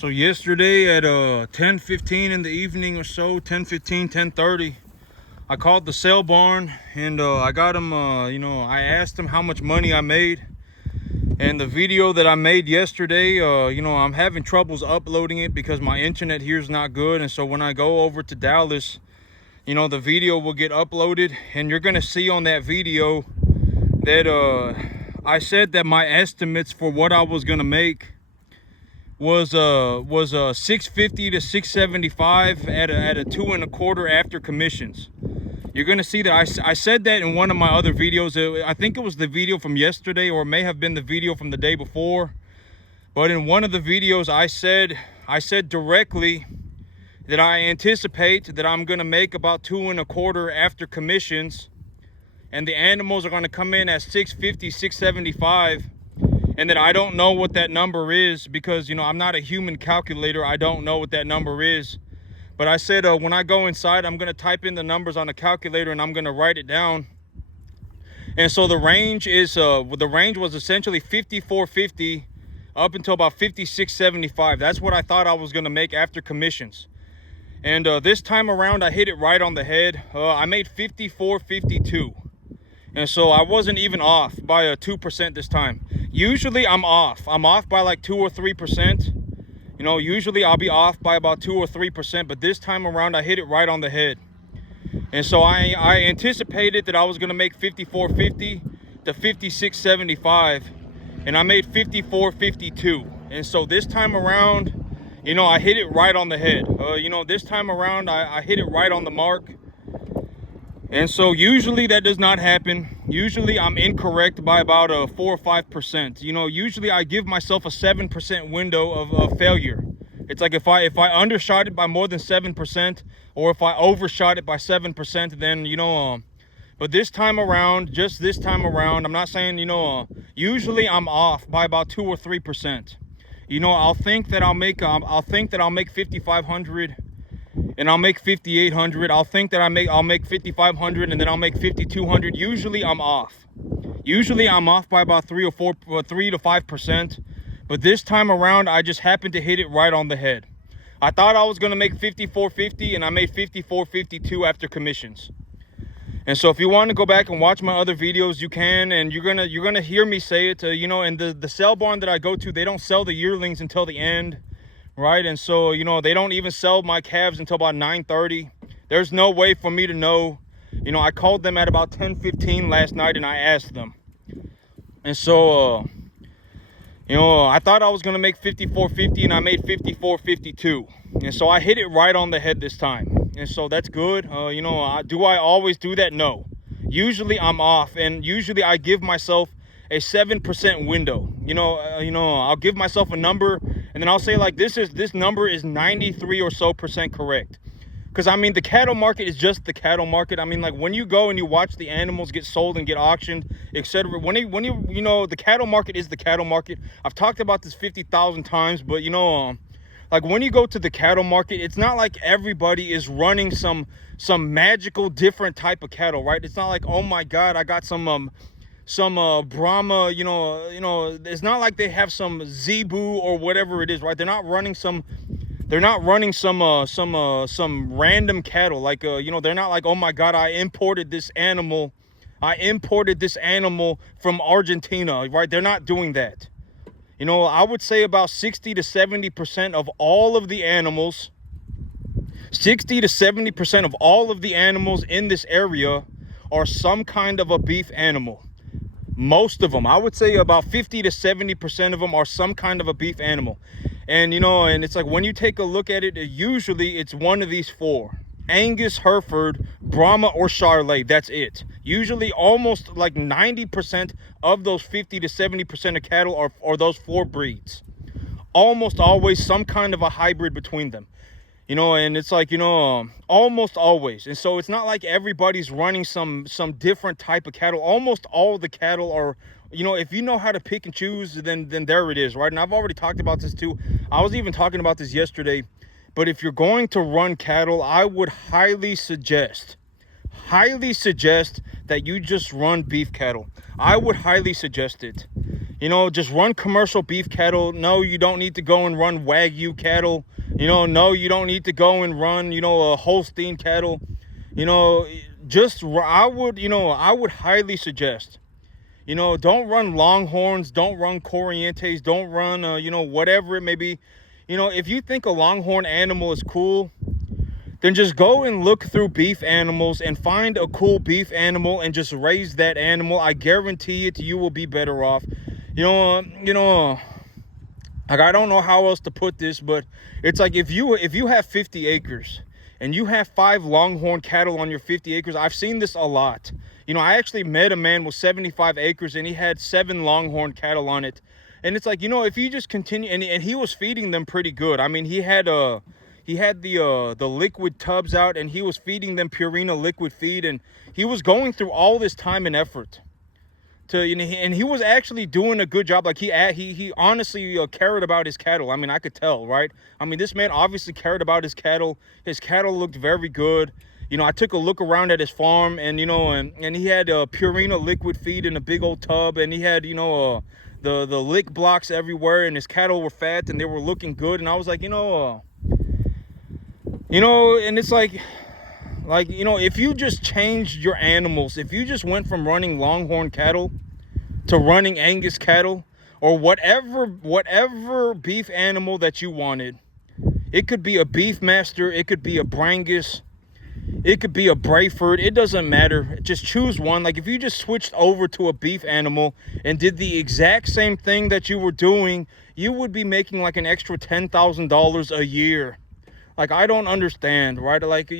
So yesterday at 10:15 in the evening or so, 10:15, 10:30, I called the sale barn and I got him, I asked him how much money I made. And the video that I made yesterday, I'm having troubles uploading it because my internet here is not good. And so when I go over to Dallas, the video will get uploaded, and you're going to see on that video that I said that my estimates for what I was going to make was 650 to 675 at a 2 1/4 after commissions. You're gonna see that I said that in one of my other videos. I think it was the video from yesterday, or it may have been the video from the day before. But in one of the videos, I said directly that I anticipate that I'm gonna make about 2 1/4 after commissions, and the animals are gonna come in at 650, 675. And that I don't know what that number is because, I'm not a human calculator. I don't know what that number is. But I said when I go inside, I'm going to type in the numbers on a calculator and I'm going to write it down. And so the range was essentially 5450 up until about 5675. That's what I thought I was going to make after commissions. And this time around, I hit it right on the head. I made 5452. And so I wasn't even off by 2% this time. Usually I'm off by like 2 or 3%. Usually I'll be off by about 2 or 3%, but this time around I hit it right on the head. And so I anticipated that I was gonna make 5450 to 5675, and I made 5452. And so this time around, I hit it right on the head. This time around I hit it right on the mark. And so usually that does not happen. Usually I'm incorrect by about 4 or 5%. Usually I give myself a 7% window of failure. It's like if I undershot it by more than 7%, or if I overshot it by 7%, then but this time around, I'm not saying, usually I'm off by about 2 or 3%. I'll think that I'll make 5,500. And I'll make 5,800. I'll think that I'll make 5,500, and then I'll make 5,200. Usually I'm off. Usually I'm off by about 3 to 5%. But this time around, I just happened to hit it right on the head. I thought I was gonna make 5450, and I made 5452 after commissions. And so if you want to go back and watch my other videos, you can, and you're gonna hear me say it. And the sale barn that I go to, they don't sell the yearlings until the end. Right, and so they don't even sell my calves until about 9:30. There's no way for me to know. I called them at about 10:15 last night and I asked them. And so I thought I was gonna make 5450, and I made 5452. And so I hit it right on the head this time. And so that's good. Do I always do that? No. Usually I'm off, and usually I give myself a 7% window. I'll give myself a number, and then I'll say like this number is 93 or so percent correct. Because the cattle market is just the cattle market. Like when you go and you watch the animals get sold and get auctioned, etc. When the cattle market is the cattle market. I've talked about this 50,000 times, but like when you go to the cattle market, it's not like everybody is running some magical different type of cattle, right? It's not like, oh my God, I got some Brahma, it's not like they have some Zebu or whatever it is, right? They're not running some random cattle. Like, they're not like, oh my God, I imported this animal from Argentina, right? They're not doing that. I would say about 60 to 70% of all of the animals, 60 to 70% of all of the animals in this area are some kind of a beef animal. Most of them, I would say about 50 to 70% of them are some kind of a beef animal. And and it's like when you take a look at it, usually it's one of these four: Angus, Hereford, Brahma, or Charolais. That's it. Usually almost like 90% of those 50 to 70% of cattle are those four breeds. Almost always some kind of a hybrid between them. And it's like, almost always. And so it's not like everybody's running some different type of cattle. Almost all the cattle are, if you know how to pick and choose, then there it is, right? And I've already talked about this too. I was even talking about this yesterday. But if you're going to run cattle, I would highly suggest that you just run beef cattle. I would highly suggest it. Just run commercial beef cattle. No, you don't need to go and run Wagyu cattle. No, you don't need to go and run, a Holstein cattle. I would highly suggest, don't run Longhorns, don't run Corrientes, don't run, whatever it may be. If you think a Longhorn animal is cool, then just go and look through beef animals and find a cool beef animal and just raise that animal. I guarantee it, you will be better off. Like, I don't know how else to put this, but it's like if you have 50 acres and you have 5 Longhorn cattle on your 50 acres, I've seen this a lot. I actually met a man with 75 acres and he had 7 Longhorn cattle on it. And it's like, if you just continue, and he was feeding them pretty good. I mean, he had the liquid tubs out and he was feeding them Purina liquid feed, and he was going through all this time and effort and he was actually doing a good job. Like, he honestly cared about his cattle. I mean, I could tell, right? I mean, this man obviously cared about his cattle. His cattle looked very good. I took a look around at his farm, and and he had Purina liquid feed in a big old tub, and he had the lick blocks everywhere, and his cattle were fat and they were looking good. And I was like, and it's like, if you just changed your animals, if you just went from running Longhorn cattle to running Angus cattle, or whatever beef animal that you wanted, it could be a Beefmaster, it could be a Brangus, it could be a Brayford, it doesn't matter. Just choose one. Like, if you just switched over to a beef animal and did the exact same thing that you were doing, you would be making like an extra $10,000 a year. Like, I don't understand, right? Like,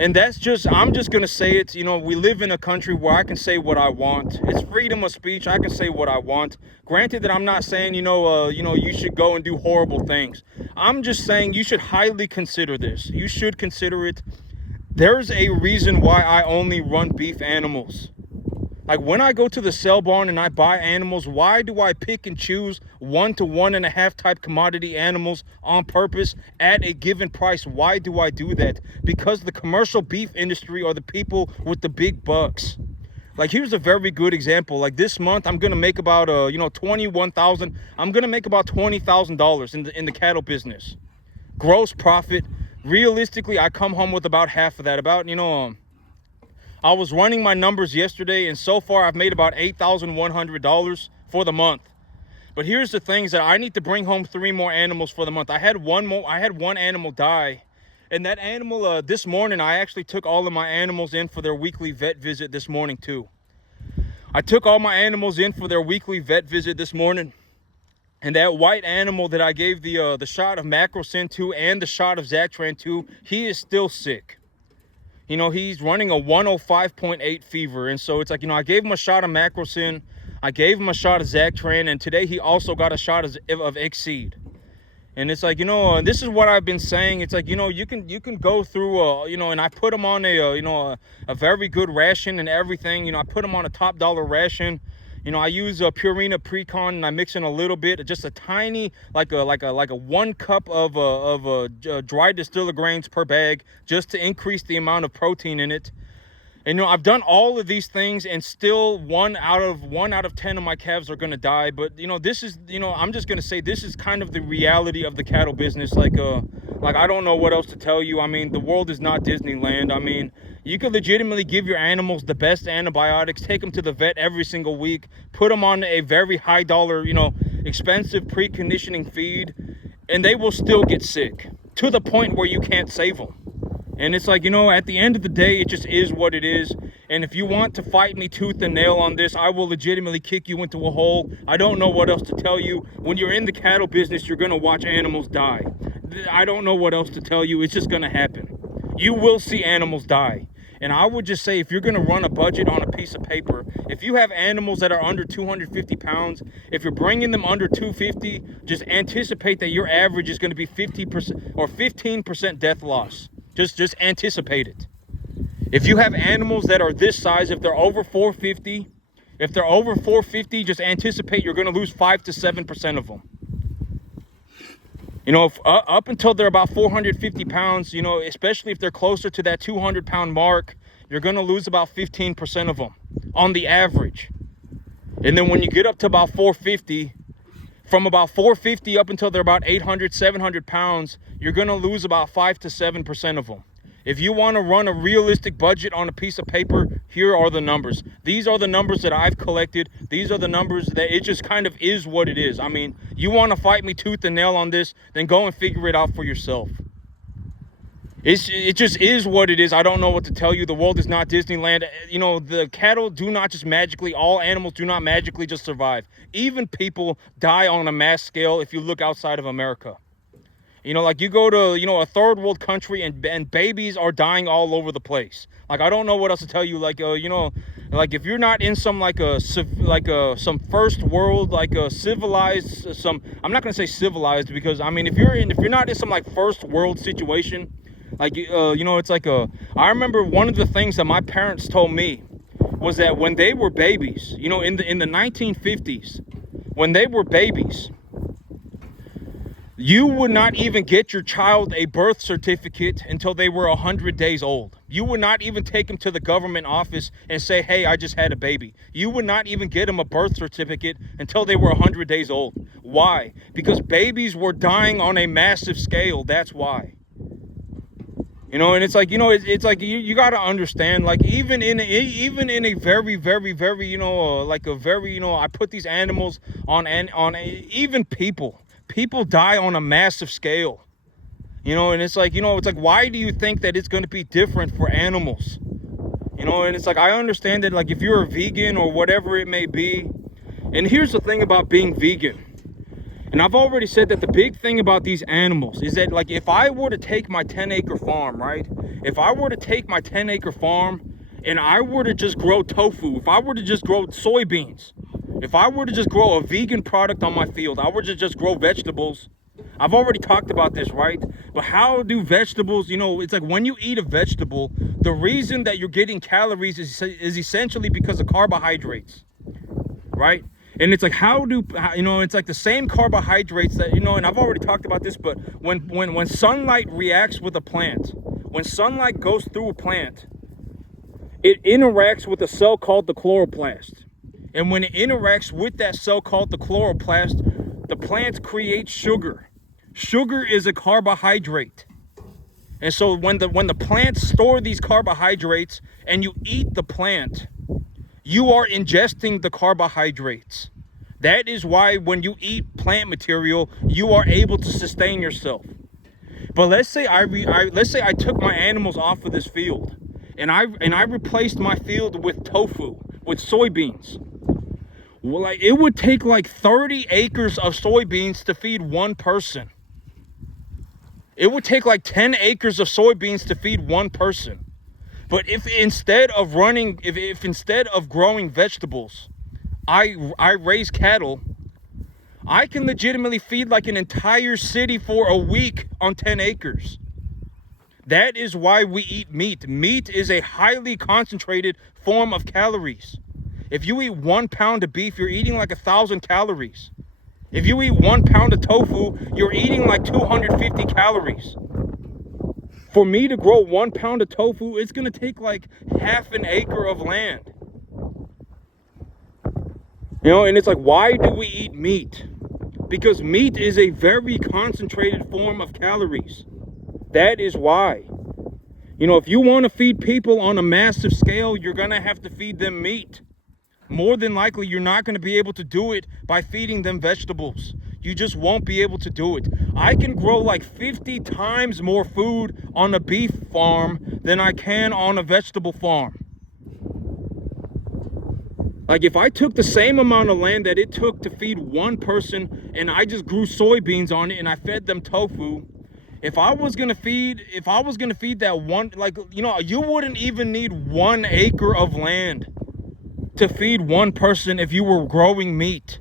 and I'm just going to say it, we live in a country where I can say what I want. It's freedom of speech. I can say what I want. Granted that I'm not saying, you should go and do horrible things. I'm just saying you should highly consider this. You should consider it. There's a reason why I only run beef animals. Like, when I go to the sale barn and I buy animals, why do I pick and choose 1 to 1.5 type commodity animals on purpose at a given price? Why do I do that? Because the commercial beef industry are the people with the big bucks. Like, here's a very good example. Like, this month I'm gonna make about 21,000. I'm gonna make about $20,000 in the cattle business, gross profit. Realistically, I come home with about half of that. I was running my numbers yesterday, and so far I've made about $8,100 for the month. But here's the things that I need to bring home 3 more animals for the month. I had one animal die, and that animal this morning, I actually took all of my animals in for their weekly vet visit this morning too. I took all my animals in for their weekly vet visit this morning, and that white animal that I gave the shot of Macrocin to and the shot of Zactran to, he is still sick. He's running a 105.8 fever. And so it's like, I gave him a shot of Macrocin. I gave him a shot of Zactran. And today he also got a shot of Exceed. And it's like, and this is what I've been saying. It's like, you can go through, and I put him on a very good ration and everything. I put him on a top dollar ration. I use a Purina Precon, and I mix in a little bit, just a tiny, like a 1 cup of dry distiller grains per bag, just to increase the amount of protein in it. And I've done all of these things, and still 1 out of 10 of my calves are gonna die. But this is, I'm just gonna say this is kind of the reality of the cattle business. Like I don't know what else to tell you. I mean, the world is not Disneyland. I mean, you could legitimately give your animals the best antibiotics, take them to the vet every single week, put them on a very high dollar, expensive preconditioning feed, and they will still get sick to the point where you can't save them. And it's like, at the end of the day, it just is what it is. And if you want to fight me tooth and nail on this, I will legitimately kick you into a hole. I don't know what else to tell you. When you're in the cattle business, you're going to watch animals die. I don't know what else to tell you. It's just going to happen. You will see animals die. And I would just say, if you're going to run a budget on a piece of paper, if you have animals that are under 250 pounds, if you're bringing them under 250, just anticipate that your average is going to be 50% or 15% death loss. Just anticipate it. If you have animals that are this size, if they're over 450, just anticipate you're going to lose 5 to 7% of them. Up until they're about 450 pounds, especially if they're closer to that 200-pound mark, you're going to lose about 15% of them on the average. And then when you get up to about 450, from about 450 up until they're about 800, 700 pounds, you're going to lose about 5 to 7% of them. If you want to run a realistic budget on a piece of paper, here are the numbers. These are the numbers that I've collected. These are the numbers that it just kind of is what it is. I mean, you want to fight me tooth and nail on this, then go and figure it out for yourself. It just is what it is. I don't know what to tell you. The world is not Disneyland. You know, the cattle do not just magically, all animals do not magically just survive. Even people die on a mass scale if you look outside of America. You know, like you go to, you know, a third world country and babies are dying all over the place. Like, I don't know what else to tell you. Like, you know, like if you're not in some some first world, like a civilized, I'm not going to say civilized because, I mean, if you're not in some like first world situation, like, you know, it's like I remember one of the things that my parents told me was that when they were babies, you know, in the 1950s, when they were babies, you would not even get your child a birth certificate until they were 100 days old. You would not even take them to the government office and say, hey, I just had a baby. You would not even get them a birth certificate until they were 100 days old. Why? Because babies were dying on a massive scale. That's why. You know, and it's like, you know, it's like you got to understand, like, even in a very, very, very, you know, like a very, you know, I put these animals on even people die on a massive scale, you know, and it's like, you know, it's like, why do you think that it's going to be different for animals? You know, and it's like, I understand that, like, if you're a vegan or whatever it may be, and here's the thing about being vegan. And I've already said that the big thing about these animals is that, like, if I were to take my 10-acre farm, right? If I were to take my 10-acre farm and I were to just grow tofu, if I were to just grow soybeans, if I were to just grow a vegan product on my field, I were to just grow vegetables. I've already talked about this, right? But how do vegetables, you know, it's like when you eat a vegetable, the reason that you're getting calories is essentially because of carbohydrates, right? And it's like, you know, it's like the same carbohydrates that, you know, and I've already talked about this, but when sunlight reacts with a plant, when sunlight goes through a plant, it interacts with a cell called the chloroplast. And when it interacts with that cell called the chloroplast, the plant creates sugar. Sugar is a carbohydrate. And so when the plants store these carbohydrates and you eat the plant, you are ingesting the carbohydrates. That is why when you eat plant material, you are able to sustain yourself. But let's say I took my animals off of this field and I replaced my field with tofu, with soybeans. Well, like, it would take like 30 acres of soybeans to feed one person. It would take like 10 acres of soybeans to feed one person. But if instead of growing vegetables, I raise cattle, I can legitimately feed like an entire city for a week on 10 acres. That is why we eat meat. Meat is a highly concentrated form of calories. If you eat 1 pound of beef, you're eating like 1,000 calories. If you eat 1 pound of tofu, you're eating like 250 calories. For me to grow 1 pound of tofu, it's going to take like half an acre of land. You know, and it's like, why do we eat meat? Because meat is a very concentrated form of calories. That is why. You know, if you want to feed people on a massive scale, you're going to have to feed them meat. More than likely, you're not going to be able to do it by feeding them vegetables. You just won't be able to do it. I can grow like 50 times more food on a beef farm than I can on a vegetable farm. Like, if I took the same amount of land that it took to feed one person and I just grew soybeans on it and I fed them tofu, if I was gonna feed that one, like, you know, you wouldn't even need 1 acre of land to feed one person if you were growing meat.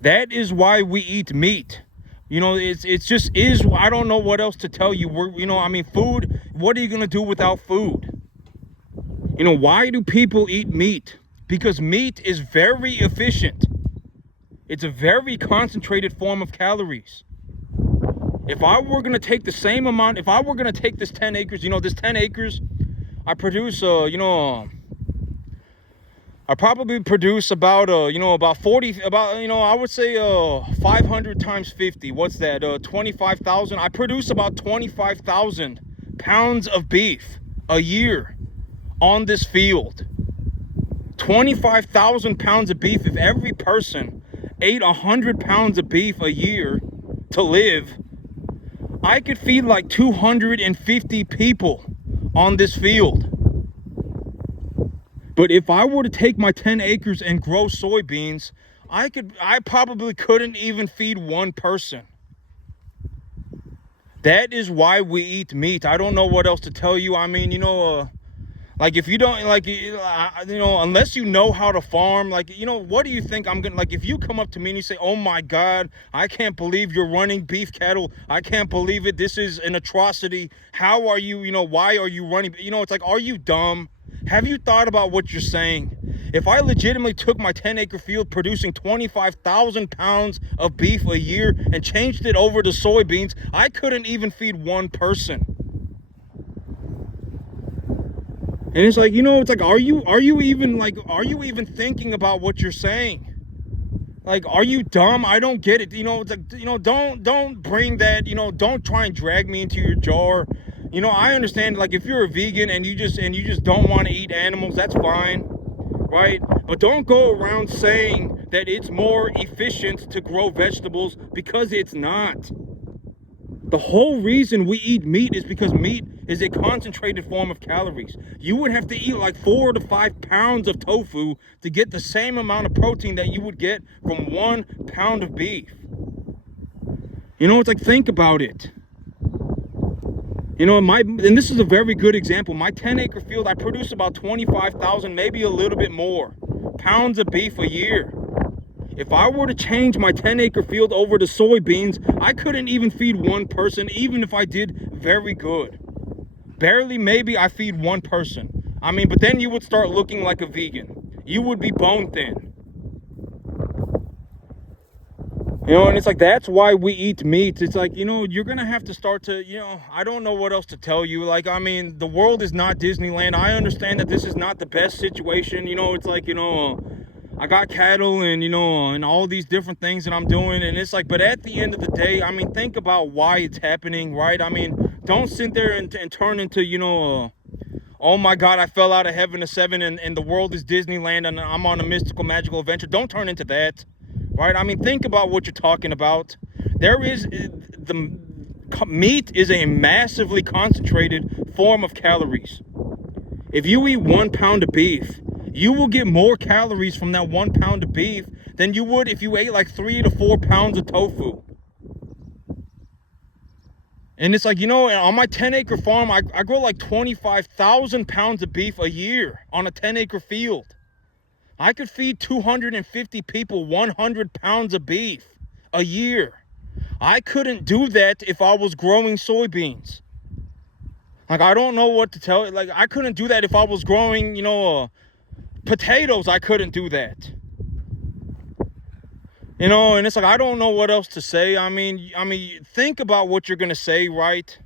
That is why we eat meat. You know, it's just is, I don't know what else to tell you. You know, I mean, food, what are you gonna do without food? You know, why do people eat meat? Because meat is very efficient. It's a very concentrated form of calories. If I were going to take the same amount, if I were going to take this 10 acres, you know, this 10 acres, I produce, you know, I probably produce about about 40, about I would say 500 times 50. What's that? 25,000. I produce about 25,000 pounds of beef a year on this field. 25,000 pounds of beef. If every person ate 100 pounds of beef a year to live, I could feed like 250 people on this field. But if I were to take my 10 acres and grow soybeans, I probably couldn't even feed one person. That is why we eat meat. I don't know what else to tell you. I mean, like if you don't unless you know how to farm, like, what do you think I'm gonna, like, if you come up to me and you say, oh my God, I can't believe you're running beef cattle. I can't believe it. This is an atrocity. How are you, why are you running? It's like, are you dumb? Have you thought about what you're saying? If I legitimately took my 10-acre field producing 25,000 pounds of beef a year and changed it over to soybeans, I couldn't even feed one person. And it's like, it's like, are you even thinking about what you're saying? Like, are you dumb? I don't get it. It's like, don't bring that, don't try and drag me into your jar. I understand, like, if you're a vegan and you just don't want to eat animals, that's fine, right? But don't go around saying that it's more efficient to grow vegetables, because it's not. The whole reason we eat meat is because meat is a concentrated form of calories. You would have to eat like 4 to 5 pounds of tofu to get the same amount of protein that you would get from 1 pound of beef. It's like, think about it. And this is a very good example. My 10-acre field, I produce about 25,000, maybe a little bit more, pounds of beef a year. If I were to change my 10-acre field over to soybeans, I couldn't even feed one person, even if I did very good. Barely, maybe I feed one person. I mean, but then you would start looking like a vegan. You would be bone thin. And it's like, that's why we eat meat. It's like, you're going to have to start to, I don't know what else to tell you. Like, I mean, the world is not Disneyland. I understand that this is not the best situation. It's like, I got cattle and, and all these different things that I'm doing. And it's like, but at the end of the day, I mean, think about why it's happening, right? I mean, don't sit there and turn into, oh my God, I fell out of heaven to seven and the world is Disneyland and I'm on a mystical, magical adventure. Don't turn into that, right? I mean, think about what you're talking about. Meat is a massively concentrated form of calories. If you eat 1 pound of beef, you will get more calories from that 1 pound of beef than you would if you ate like 3 to 4 pounds of tofu. And it's like, on my 10-acre farm, I grow like 25,000 pounds of beef a year on a 10-acre field. I could feed 250 people 100 pounds of beef a year. I couldn't do that if I was growing soybeans. Like, I don't know what to tell you. Like, I couldn't do that if I was growing, potatoes. I couldn't do that. And it's like, I don't know what else to say. I mean, think about what you're going to say, right?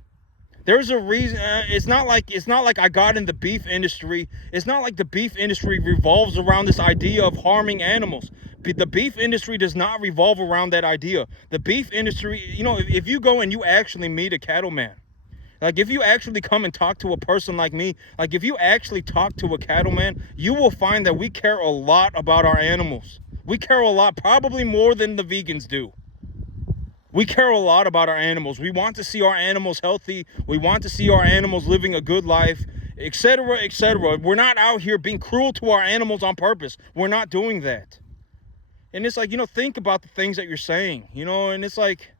There's a reason. It's not like I got in the beef industry. It's not like the beef industry revolves around this idea of harming animals. The beef industry does not revolve around that idea. The beef industry, if you go and you actually meet a cattleman, like if you actually come and talk to a person like me, like if you actually talk to a cattleman, you will find that we care a lot about our animals. We care a lot, probably more than the vegans do. We care a lot about our animals. We want to see our animals healthy. We want to see our animals living a good life, etc., etc. We're not out here being cruel to our animals on purpose. We're not doing that. And it's like, think about the things that you're saying, and it's like,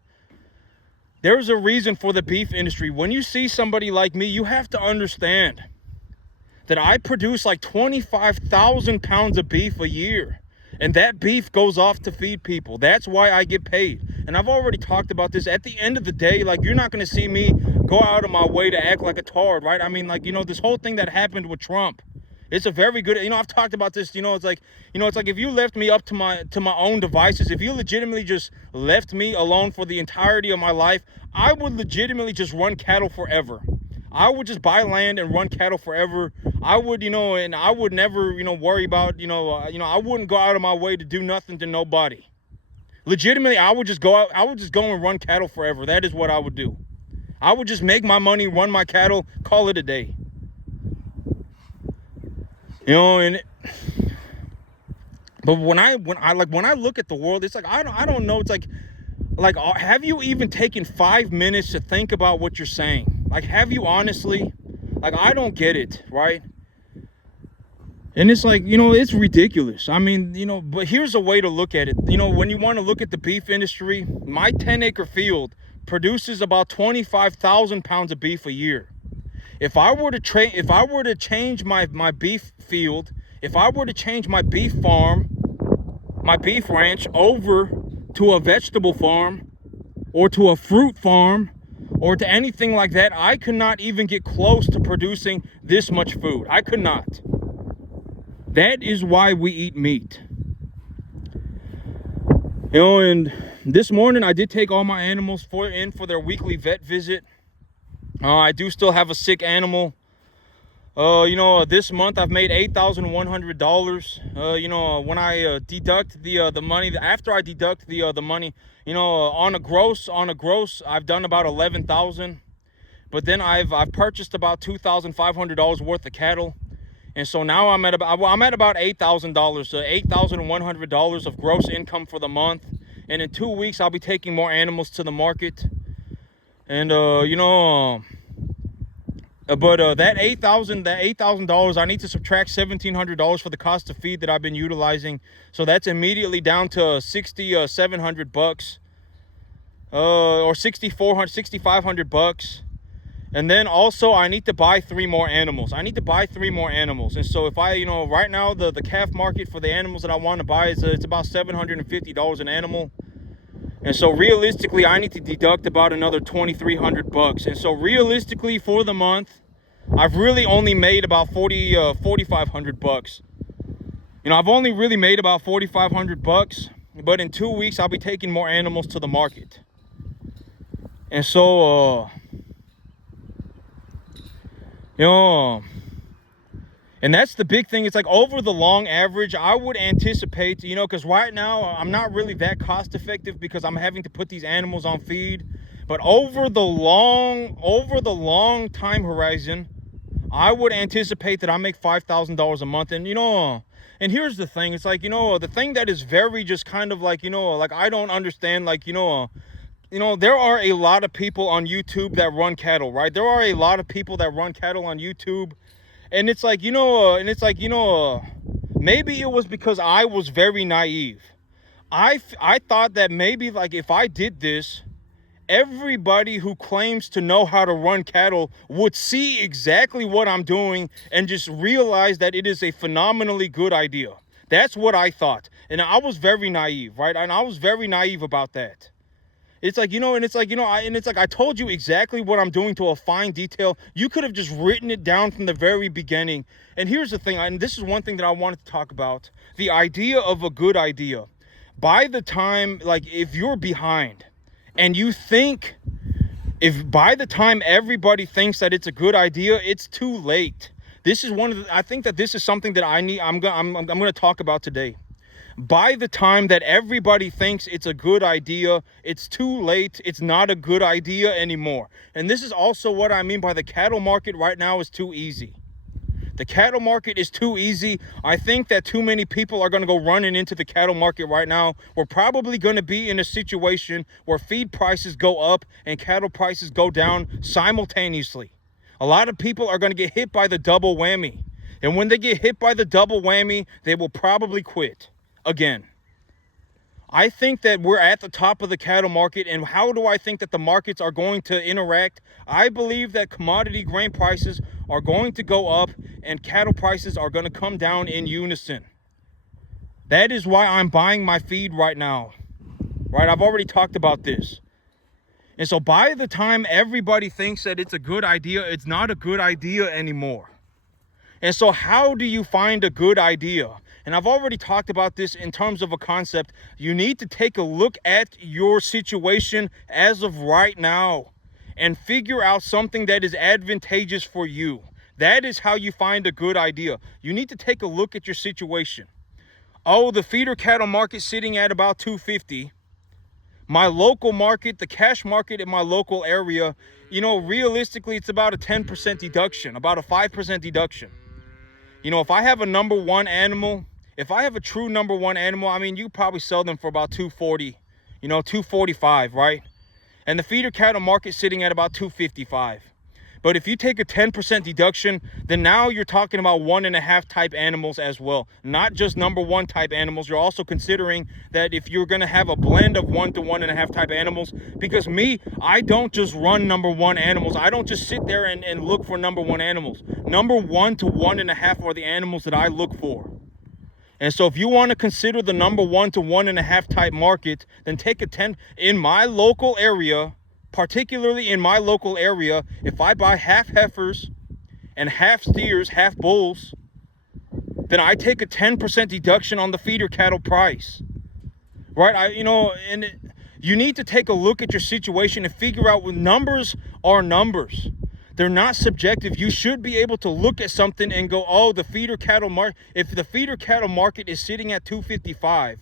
there's a reason for the beef industry. When you see somebody like me, you have to understand that I produce like 25,000 pounds of beef a year. And that beef goes off to feed people. That's why I get paid. And I've already talked about this. At the end of the day, like, you're not going to see me go out of my way to act like a tard, right? I mean, like, this whole thing that happened with Trump, it's a very good, I've talked about this, it's like, if you left me up to my own devices, if you legitimately just left me alone for the entirety of my life, I would legitimately just run cattle forever. I would just buy land and run cattle forever. I would, and I would never, worry about, I wouldn't go out of my way to do nothing to nobody. Legitimately, I would just go out, I would just go and run cattle forever. That is what I would do. I would just make my money, run my cattle, call it a day. And but when I look at the world, it's like I don't know. It's like have you even taken 5 minutes to think about what you're saying? Like, have you honestly? Like, I don't get it, right? And it's like, it's ridiculous. I mean, but here's a way to look at it. When you want to look at the beef industry, my 10-acre field produces about 25,000 pounds of beef a year. If I were to change my beef field, if I were to change my beef farm, my beef ranch over to a vegetable farm or to a fruit farm or to anything like that, I could not even get close to producing this much food. I could not. That is why we eat meat. And this morning I did take all my animals in for their weekly vet visit. I do still have a sick animal. This month I've made $8,100. When I deduct the money, after I deduct the money, on a gross, I've done about 11,000. But then I've purchased about $2,500 worth of cattle. And so now I'm at about $8,000, $8,100 of gross income for the month. And in 2 weeks, I'll be taking more animals to the market. And, that $8,000, I need to subtract $1,700 for the cost of feed that I've been utilizing. So that's immediately down to $6,700, or $6,500. And then also I need to buy 3 more animals. And so if I, right now the calf market for the animals that I want to buy is it's about $750 an animal. And so realistically, I need to deduct about another $2,300. And so realistically for the month, I've really only made about $4,500. I've only really made about $4,500, but in 2 weeks I'll be taking more animals to the market. And so and that's the big thing. It's like over the long average, I would anticipate, because right now I'm not really that cost effective because I'm having to put these animals on feed. But over the long time horizon, I would anticipate that I make $5,000 a month. And, and here's the thing. It's like, the thing that is very just kind of like, I don't understand, there are a lot of people on YouTube that run cattle, right? There are a lot of people that run cattle on YouTube. And it's like, maybe it was because I was very naive. I thought that maybe if I did this, everybody who claims to know how to run cattle would see exactly what I'm doing and just realize that it is a phenomenally good idea. That's what I thought. And I was very naive, right? And I was very naive about that. It's like, I told you exactly what I'm doing to a fine detail. You could have just written it down from the very beginning. And here's the thing, and this is one thing that I wanted to talk about. The idea of a good idea. By the time, if you're behind and you think, if by the time everybody thinks that it's a good idea, it's too late. This is I think that this is something that I'm going to talk about today. By the time that everybody thinks it's a good idea, it's too late. It's not a good idea anymore. And this is also what I mean by the cattle market right now is too easy. The cattle market is too easy. I think that too many people are going to go running into the cattle market right now. We're probably going to be in a situation where feed prices go up and cattle prices go down simultaneously. A lot of people are going to get hit by the double whammy. And when they get hit by the double whammy, they will probably quit. Again, I think that we're at the top of the cattle market. And how do I think that the markets are going to interact? I believe that commodity grain prices are going to go up and cattle prices are going to come down in unison. That is why I'm buying my feed right now. Right? I've already talked about this. And so by the time everybody thinks that it's a good idea, it's not a good idea anymore. And so how do you find a good idea? And I've already talked about this in terms of a concept. You need to take a look at your situation as of right now and figure out something that is advantageous for you. That is how you find a good idea. You need to take a look at your situation. Oh, the feeder cattle market sitting at about 250. My local market, the cash market in my local area, realistically, it's about a 10% deduction, about a 5% deduction. If I have a number one animal, if I have a true number one animal, I mean, you probably sell them for about 240, 245, right? And the feeder cattle market sitting at about 255. But if you take a 10% deduction, then now you're talking about 1.5 type animals as well. Not just number one type animals. You're also considering that if you're going to have a blend of 1 to 1.5 type animals, because I don't just run number one animals. I don't just sit there and look for number one animals. Number 1 to 1.5 are the animals that I look for. And so if you want to consider the number 1 to 1.5 type market, then take a 10 in my local area. Particularly in my local area, if I buy half heifers and half steers, half bulls, then I take a 10% deduction on the feeder cattle price, right? You need to take a look at your situation and figure out what numbers are numbers. They're not subjective. You should be able to look at something and go, oh, the feeder cattle market, if the feeder cattle market is sitting at 255,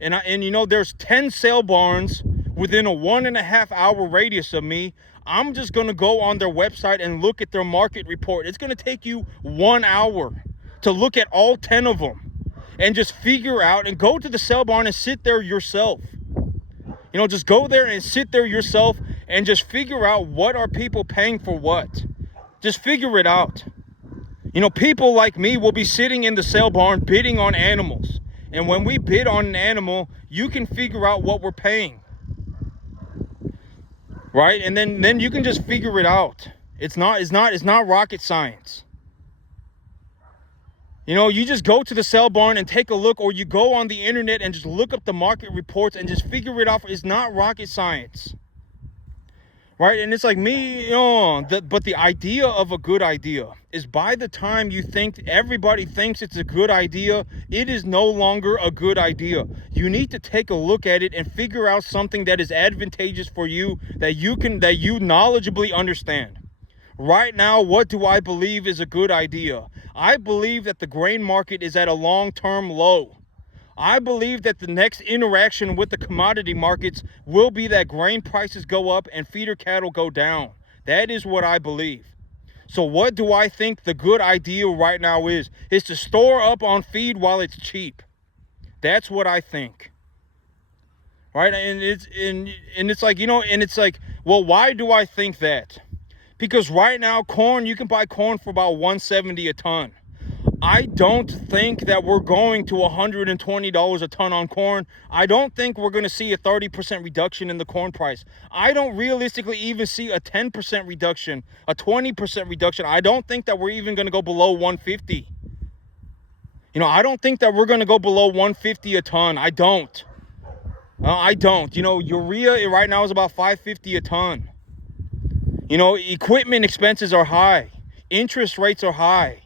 and there's 10 sale barns within a 1.5 hour radius of me, I'm just going to go on their website and look at their market report. It's going to take you 1 hour to look at all 10 of them and just figure out, and go to the sale barn and sit there yourself. Just go there and sit there yourself and just figure out what are people paying for what. Just figure it out. People like me will be sitting in the sale barn bidding on animals. And when we bid on an animal, you can figure out what we're paying. Right? And then you can just figure it out. It's not rocket science. You just go to the sale barn and take a look, or you go on the internet and just look up the market reports and just figure it out. It's not rocket science. Right? And it's like me, but the idea of a good idea is, by the time you think everybody thinks it's a good idea, it is no longer a good idea. You need to take a look at it and figure out something that is advantageous for you, that you knowledgeably understand. Right now, what do I believe is a good idea? I believe that the grain market is at a long-term low. I believe that the next interaction with the commodity markets will be that grain prices go up and feeder cattle go down. That is what I believe. So what do I think the good idea right now is? Is to store up on feed while it's cheap. That's what I think. Right? And it's like, well, why do I think that? Because right now, corn, you can buy corn for about $170 a ton. I don't think that we're going to $120 a ton on corn. I don't think we're going to see a 30% reduction in the corn price. I don't realistically even see a 10% reduction, a 20% reduction. I don't think that we're even going to go below 150. I don't think that we're going to go below 150 a ton. I don't. Urea right now is about $550 a ton. Equipment expenses are high. Interest rates are high.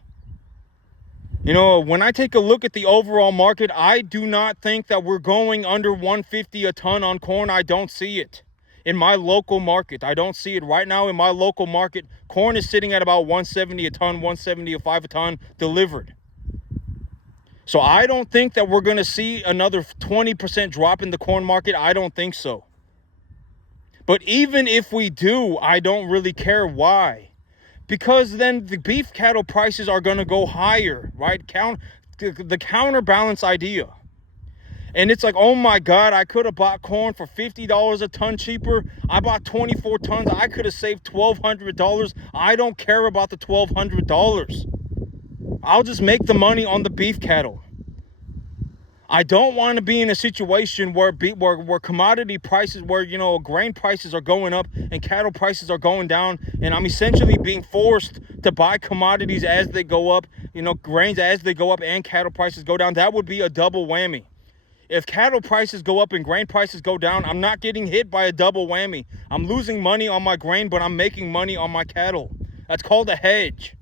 When I take a look at the overall market, I do not think that we're going under 150 a ton on corn. I don't see it in my local market. I don't see it right now in my local market. Corn is sitting at about 170 a ton, 175 a ton delivered. So I don't think that we're going to see another 20% drop in the corn market. I don't think so. But even if we do, I don't really care. Why? Because then the beef cattle prices are going to go higher, right? The counterbalance idea. And it's like, oh my God, I could have bought corn for $50 a ton cheaper. I bought 24 tons. I could have saved $1,200. I don't care about the $1,200. I'll just make the money on the beef cattle. I don't want to be in a situation where commodity prices, where, grain prices are going up and cattle prices are going down, and I'm essentially being forced to buy commodities as they go up, grains as they go up and cattle prices go down. That would be a double whammy. If cattle prices go up and grain prices go down, I'm not getting hit by a double whammy. I'm losing money on my grain, but I'm making money on my cattle. That's called a hedge.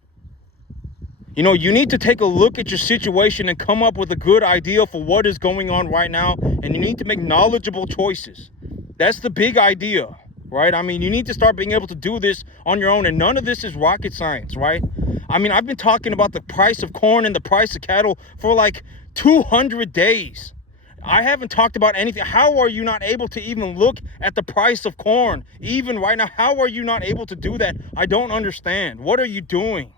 You need to take a look at your situation and come up with a good idea for what is going on right now. And you need to make knowledgeable choices. That's the big idea, right? I mean, you need to start being able to do this on your own. And none of this is rocket science, right? I mean, I've been talking about the price of corn and the price of cattle for like 200 days. I haven't talked about anything. How are you not able to even look at the price of corn even right now? How are you not able to do that? I don't understand. What are you doing?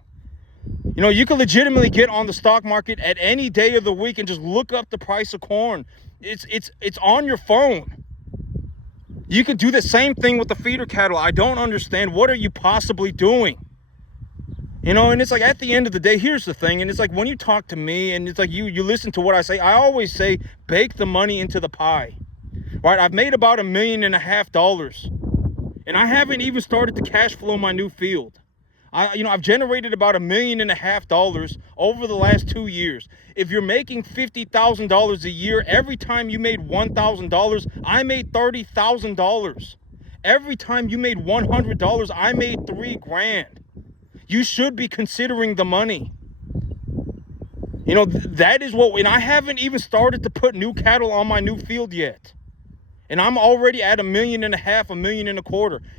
You know, you can legitimately get on the stock market at any day of the week and just look up the price of corn. It's on your phone. You can do the same thing with the feeder cattle. I don't understand. What are you possibly doing? You know, and it's like, at the end of the day, here's the thing. And it's like, when you talk to me and it's like you listen to what I say, I always say, bake the money into the pie, right? I've made about $1.5 million, and I haven't even started to cash flow my new field. I've generated about $1.5 million over the last 2 years. If you're making $50,000 a year, every time you made $1,000, I made $30,000. Every time you made $100, I made $3,000. You should be considering the money. You know, that is what, and I haven't even started to put new cattle on my new field yet. And I'm already at $1.5 million, $1.25 million.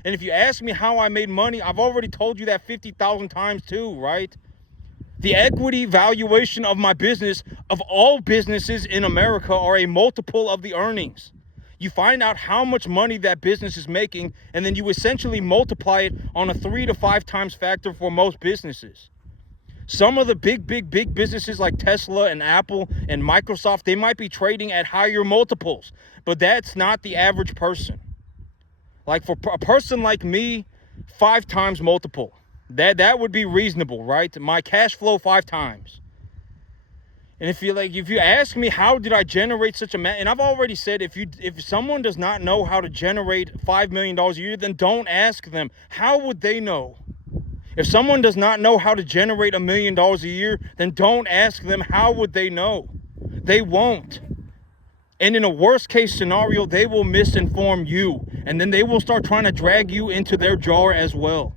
And if you ask me how I made money, I've already told you that 50,000 times too, right? The equity valuation of my business, of all businesses in America, are a multiple of the earnings. You find out how much money that business is making, and then you essentially multiply it on a 3 to 5 times factor for most businesses. Some of the big businesses like Tesla and Apple and Microsoft, they might be trading at higher multiples, but that's not the average person. Like for a person like me, 5 times multiple. That would be reasonable, right? My cash flow 5 times. And if you ask me how did I generate such a and I've already said, if someone does not know how to generate $5 million a year, then don't ask them. How would they know? If someone does not know how to generate $1 million a year, then don't ask them. How would they know? They won't. And in a worst case scenario, they will misinform you, and then they will start trying to drag you into their jar as well.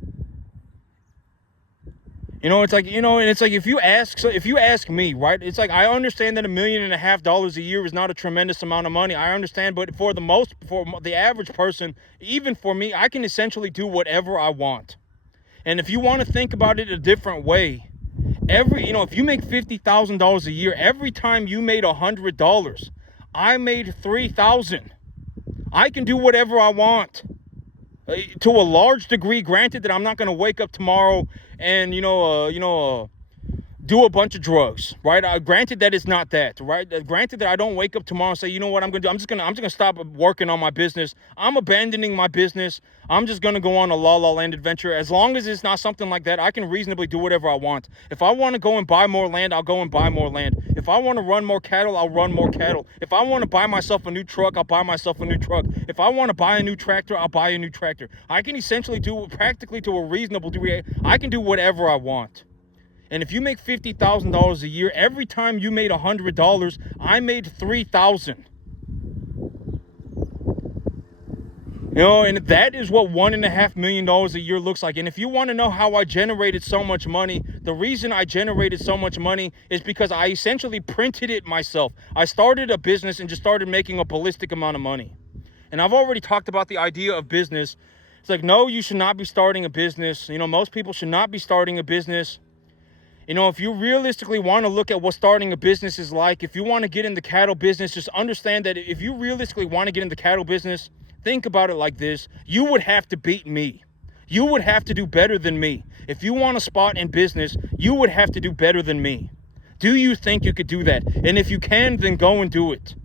You know, it's like, you know, and it's like, if you ask me, right, it's like, I understand that $1.5 million a year is not a tremendous amount of money. I understand, but for the average person, even for me, I can essentially do whatever I want. And if you want to think about it a different way, if you make $50,000 a year, every time you made $100, I made $3,000. I can do whatever I want. To a large degree, granted that I'm not going to wake up tomorrow and do a bunch of drugs, right? Granted that it's not that, right? Granted that I don't wake up tomorrow and say, you know what I'm going to do? I'm just going to stop working on my business. I'm abandoning my business. I'm just going to go on a La La Land adventure. As long as it's not something like that, I can reasonably do whatever I want. If I want to go and buy more land, I'll go and buy more land. If I want to run more cattle, I'll run more cattle. If I want to buy myself a new truck, I'll buy myself a new truck. If I want to buy a new tractor, I'll buy a new tractor. I can essentially do, practically to a reasonable degree, I can do whatever I want. And if you make $50,000 a year, every time you made $100, I made $3,000. You know, and that is what $1.5 million a year looks like. And if you want to know how I generated so much money, the reason I generated so much money is because I essentially printed it myself. I started a business and just started making a ballistic amount of money. And I've already talked about the idea of business. It's like, no, you should not be starting a business. You know, most people should not be starting a business. You know, if you realistically want to look at what starting a business is like, if you want to get in the cattle business, just understand that if you realistically want to get in the cattle business, think about it like this. You would have to beat me. You would have to do better than me. If you want a spot in business, you would have to do better than me. Do you think you could do that? And if you can, then go and do it.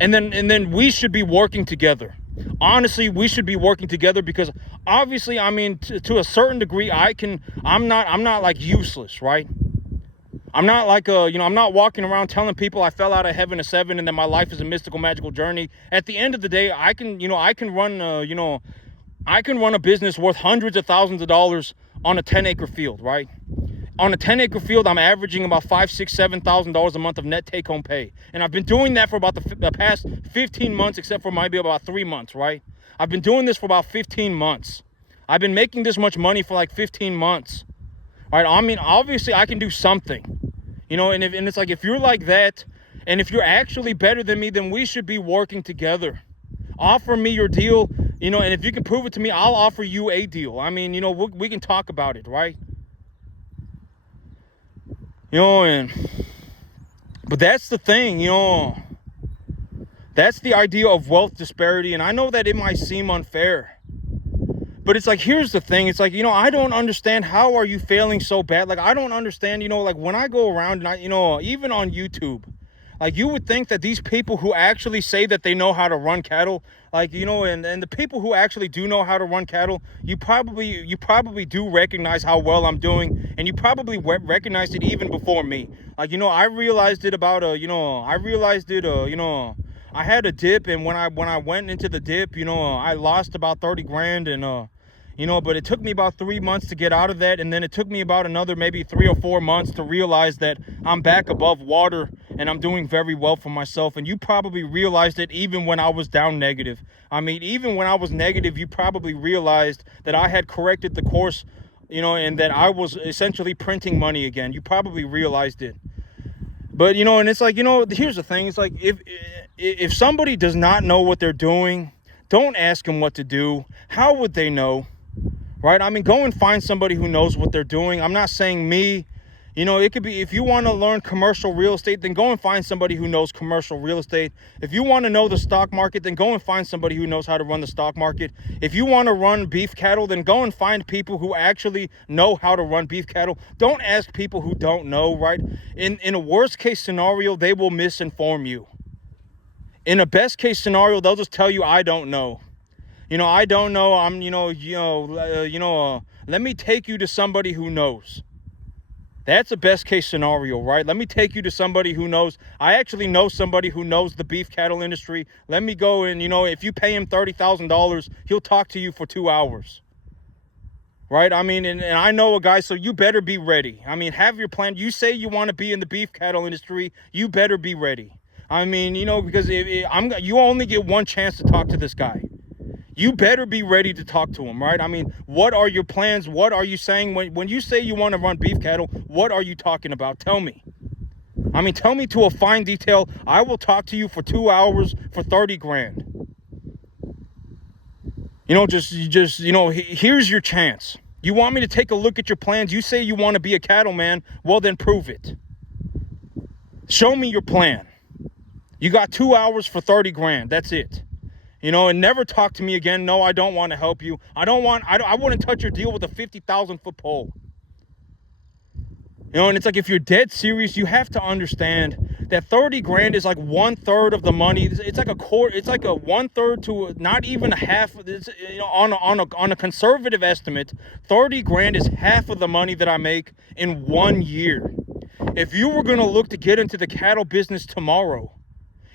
And then we should be working together. Honestly, we should be working together because obviously, I mean, to a certain degree, I'm not like useless, right? I'm not like I'm not walking around telling people I fell out of heaven at 7 and that my life is a mystical, magical journey. At the end of the day, I can run a business worth hundreds of thousands of dollars on a 10-acre field, right? On a 10-acre field, I'm averaging about $5,000, $6,000, $7,000 a month of net take-home pay. And I've been doing that for about the past 15 months, except for maybe about 3 months, right? I've been doing this for about 15 months. I've been making this much money for like 15 months. All right, I mean, obviously, I can do something. You know, and it's like, if you're like that, and if you're actually better than me, then we should be working together. Offer me your deal, you know, and if you can prove it to me, I'll offer you a deal. I mean, you know, we can talk about it, right? But that's the thing, that's the idea of wealth disparity. And I know that it might seem unfair, but it's like, here's the thing. It's like, I don't understand, how are you failing so bad? Like, I don't understand, like when I go around and even on YouTube, like, you would think that these people who actually say that they know how to run cattle, like, and the people who actually do know how to run cattle, you probably do recognize how well I'm doing, and you probably recognized it even before me. Like, I realized it about I had a dip, and when I went into the dip, I lost about 30 grand, and but it took me about 3 months to get out of that, and then it took me about another maybe 3 or 4 months to realize that I'm back above water and I'm doing very well for myself. And you probably realized it even when I was down negative. I mean, even when I was negative, you probably realized that I had corrected the course, and that I was essentially printing money again. You probably realized it. But, and it's like, here's the thing. It's like, if somebody does not know what they're doing, don't ask them what to do. How would they know? Right? I mean, go and find somebody who knows what they're doing. I'm not saying me. It could be, if you want to learn commercial real estate, then go and find somebody who knows commercial real estate. If you want to know the stock market, then go and find somebody who knows how to run the stock market. If you want to run beef cattle, then go and find people who actually know how to run beef cattle. Don't ask people who don't know, right? In a worst case scenario, they will misinform you. In a best case scenario, they'll just tell you, I don't know. I don't know. Let me take you to somebody who knows. That's a best case scenario, right? Let me take you to somebody who knows. I actually know somebody who knows the beef cattle industry. Let me go and, if you pay him $30,000, he'll talk to you for 2 hours. Right? I mean, and I know a guy, so you better be ready. I mean, have your plan. You say you want to be in the beef cattle industry, you better be ready. I mean, because you only get one chance to talk to this guy. You better be ready to talk to him, right? I mean, what are your plans? What are you saying? When you say you want to run beef cattle, what are you talking about? Tell me. I mean, tell me to a fine detail. I will talk to you for 2 hours for 30 grand. Here's your chance. You want me to take a look at your plans? You say you want to be a cattleman. Well, then prove it. Show me your plan. You got 2 hours for 30 grand. That's it. And never talk to me again. No, I don't want to help you. I wouldn't touch your deal with a 50,000 foot pole. And it's like, if you're dead serious, you have to understand that 30 grand is like 1/3 of the money. It's like a quarter. It's like a 1/3 to not even a half. On a conservative estimate, 30 grand is half of the money that I make in 1 year. If you were going to look to get into the cattle business tomorrow,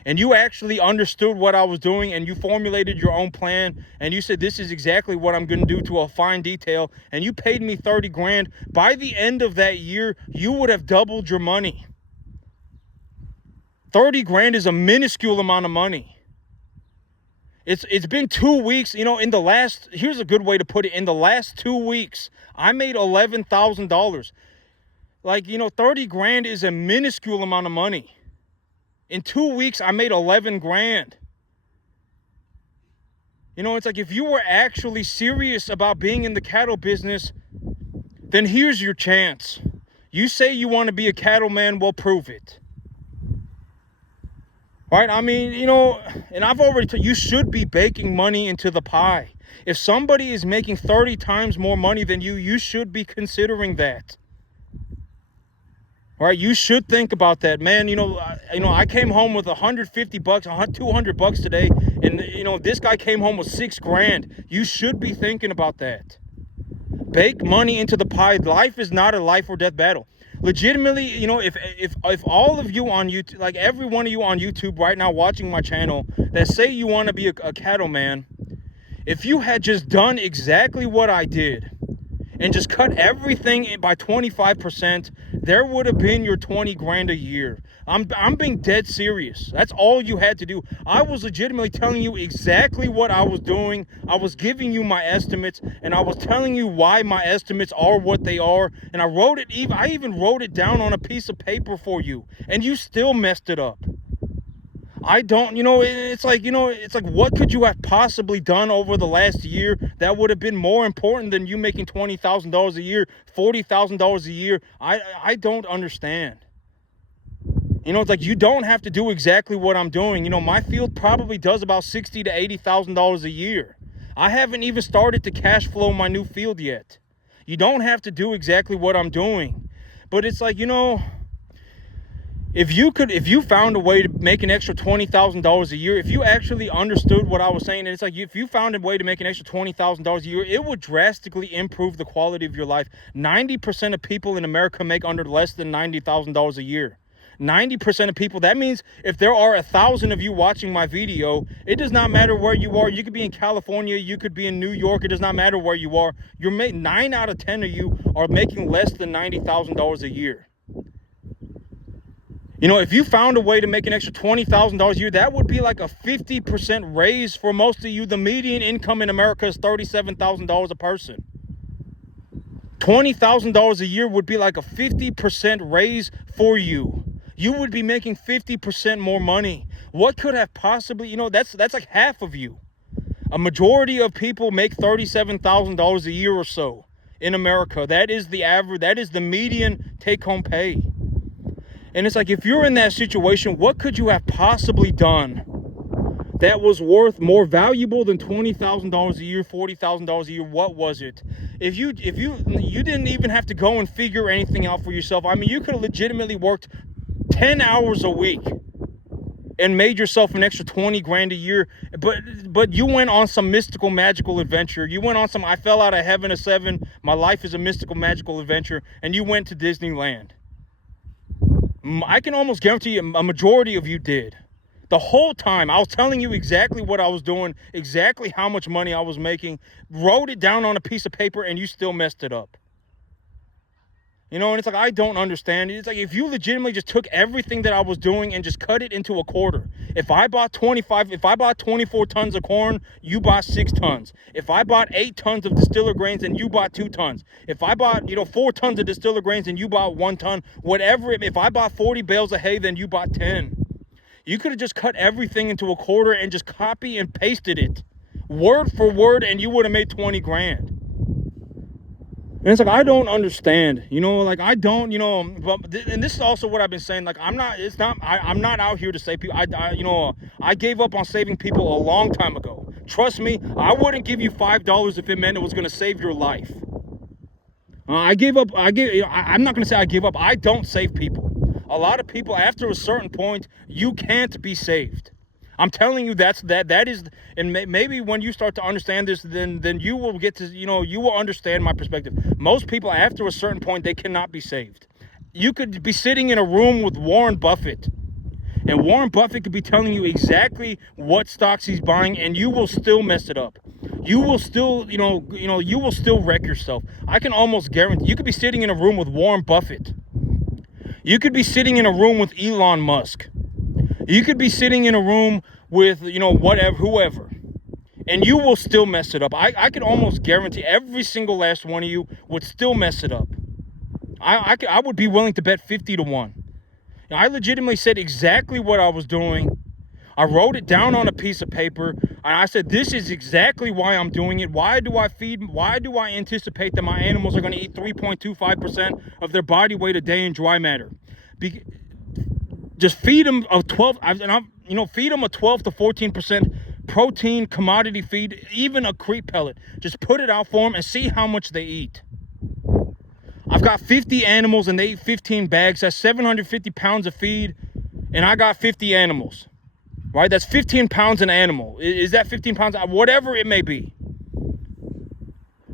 and you actually understood what I was doing, and you formulated your own plan, and you said, this is exactly what I'm going to do to a fine detail, and you paid me 30 grand, by the end of that year, you would have doubled your money. 30 grand is a minuscule amount of money. It's been 2 weeks, here's a good way to put it. In the last 2 weeks, I made $11,000. Like, 30 grand is a minuscule amount of money. In 2 weeks, I made 11 grand. It's like, if you were actually serious about being in the cattle business, then here's your chance. You say you want to be a cattleman, well, prove it. Right? I mean, and I've already told you, you should be baking money into the pie. If somebody is making 30 times more money than you, you should be considering that. Right? You should think about that, man. I came home with $150, $200 today, and this guy came home with 6 grand. You should be thinking about that. Bake money into the pie. Life is not a life or death battle. Legitimately, if all of you on YouTube, like every one of you on YouTube right now watching my channel, that say you want to be a cattleman, if you had just done exactly what I did, and just cut everything by 25%, there would have been your 20 grand a year. I'm being dead serious. That's all you had to do. I was legitimately telling you exactly what I was doing. I was giving you my estimates, and I was telling you why my estimates are what they are. And I even wrote it down on a piece of paper for you, and you still messed it up. I don't, it's like, it's like, what could you have possibly done over the last year that would have been more important than you making $20,000 a year, $40,000 a year? I don't understand. It's like, you don't have to do exactly what I'm doing. My field probably does about $60,000 to $80,000 a year. I haven't even started to cash flow my new field yet. You don't have to do exactly what I'm doing. But it's like, if you found a way to make an extra $20,000 a year, if you actually understood what I was saying, and it's like, if you found a way to make an extra $20,000 a year, it would drastically improve the quality of your life. 90% of people in America make under less than $90,000 a year. 90% of people. That means if there are 1,000 of you watching my video, it does not matter where you are. You could be in California, you could be in New York. It does not matter where you are. 9 out of 10 of you are making less than $90,000 a year. If you found a way to make an extra $20,000 a year, that would be like a 50% raise for most of you. The median income in America is $37,000 a person. $20,000 a year would be like a 50% raise for you. You would be making 50% more money. What could have possibly, that's like half of you. A majority of people make $37,000 a year or so in America. That is the average, that is the median take-home pay. And it's like, if you're in that situation, what could you have possibly done that was worth more valuable than $20,000 a year, $40,000 a year? What was it? If you didn't even have to go and figure anything out for yourself. I mean, you could have legitimately worked 10 hours a week and made yourself an extra 20 grand a year, but you went on some mystical magical adventure. You went on some, I fell out of heaven at 7, my life is a mystical magical adventure, and you went to Disneyland. I can almost guarantee you a majority of you did. The whole time I was telling you exactly what I was doing, exactly how much money I was making, wrote it down on a piece of paper, and you still messed it up. And it's like, I don't understand. It's like, if you legitimately just took everything that I was doing and just cut it into a quarter. If I bought 24 tons of corn, you bought 6 tons. If I bought 8 tons of distiller grains and you bought 2 tons. If I bought, 4 tons of distiller grains and you bought 1 ton, whatever. If I bought 40 bales of hay, then you bought 10. You could have just cut everything into a quarter and just copy and pasted it word for word, and you would have made 20 grand. And it's like, I don't understand, like, I don't, and this is also what I've been saying. Like, I'm not out here to save people. I gave up on saving people a long time ago. Trust me, I wouldn't give you $5 if it meant it was going to save your life. I'm not going to say I give up. I don't save people. A lot of people, after a certain point, you can't be saved. I'm telling you, that is, and maybe when you start to understand this, then you will get to, you will understand my perspective. Most people, after a certain point, they cannot be saved. You could be sitting in a room with Warren Buffett, and Warren Buffett could be telling you exactly what stocks he's buying, and you will still mess it up. You will still, you will still wreck yourself. I can almost guarantee. You could be sitting in a room with Warren Buffett. You could be sitting in a room with Elon Musk. You could be sitting in a room with, whatever, whoever, and you will still mess it up. I could almost guarantee every single last one of you would still mess it up. I would be willing to bet 50 to 1. I legitimately said exactly what I was doing. I wrote it down on a piece of paper, and I said, this is exactly why I'm doing it. Why do I anticipate that my animals are going to eat 3.25% of their body weight a day in dry matter? Just feed them a 12, feed them a 12 to 14% protein commodity feed, even a creep pellet. Just put it out for them and see how much they eat. I've got 50 animals and they eat 15 bags. That's 750 pounds of feed, and I got 50 animals, right? That's 15 pounds an animal. Is that 15 pounds? Whatever it may be.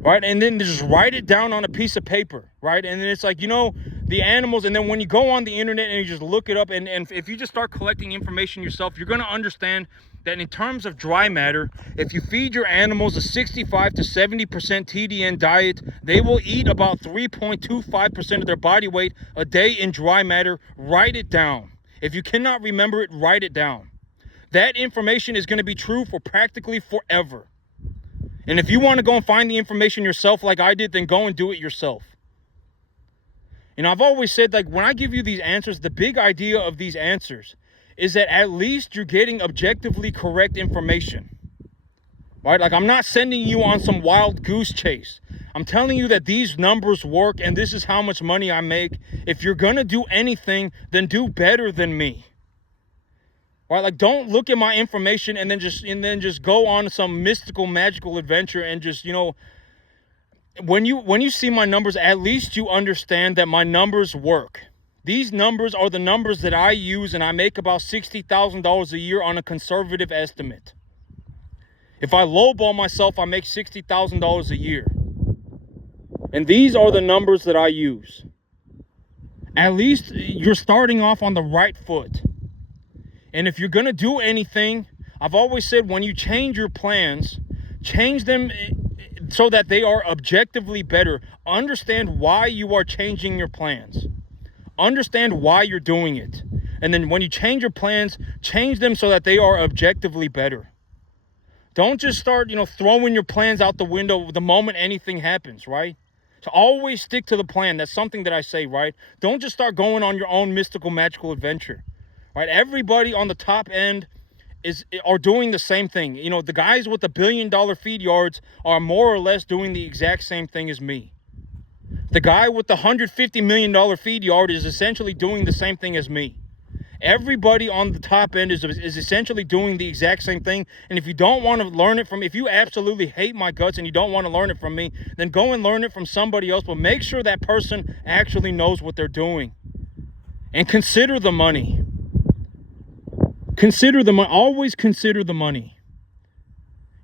Right? And then just write it down on a piece of paper, right? And then it's like, the animals, and then when you go on the internet and you just look it up, and if you just start collecting information yourself, you're going to understand that in terms of dry matter, if you feed your animals a 65 to 70% TDN diet, they will eat about 3.25% of their body weight a day in dry matter. Write it down. If you cannot remember it, write it down. That information is going to be true for practically forever. And if you want to go and find the information yourself like I did, then go and do it yourself. I've always said, like, when I give you these answers, the big idea of these answers is that at least you're getting objectively correct information, right? Like, I'm not sending you on some wild goose chase. I'm telling you that these numbers work and this is how much money I make. If you're gonna do anything, then do better than me. Right? Like, don't look at my information and then just go on some mystical, magical adventure and just, when you see my numbers, at least you understand that my numbers work. These numbers are the numbers that I use, and I make about $60,000 a year on a conservative estimate. If I lowball myself, I make $60,000 a year. And these are the numbers that I use. At least you're starting off on the right foot. And if you're going to do anything, I've always said, when you change your plans, change them so that they are objectively better. Understand why you are changing your plans. Understand why you're doing it. And then when you change your plans, change them so that they are objectively better. Don't just start, throwing your plans out the window the moment anything happens, right? So always stick to the plan. That's something that I say, right? Don't just start going on your own mystical, magical adventure, right? Everybody on the top end are doing the same thing. The guys with the $1 billion feed yards are more or less doing the exact same thing as me. The guy with the $150 million feed yard is essentially doing the same thing as me. Everybody on the top end is essentially doing the exact same thing. And if you don't want to learn it from, if you absolutely hate my guts and you don't want to learn it from me, then go and learn it from somebody else. But make sure that person actually knows what they're doing. And consider the money. Consider the money. Always consider the money.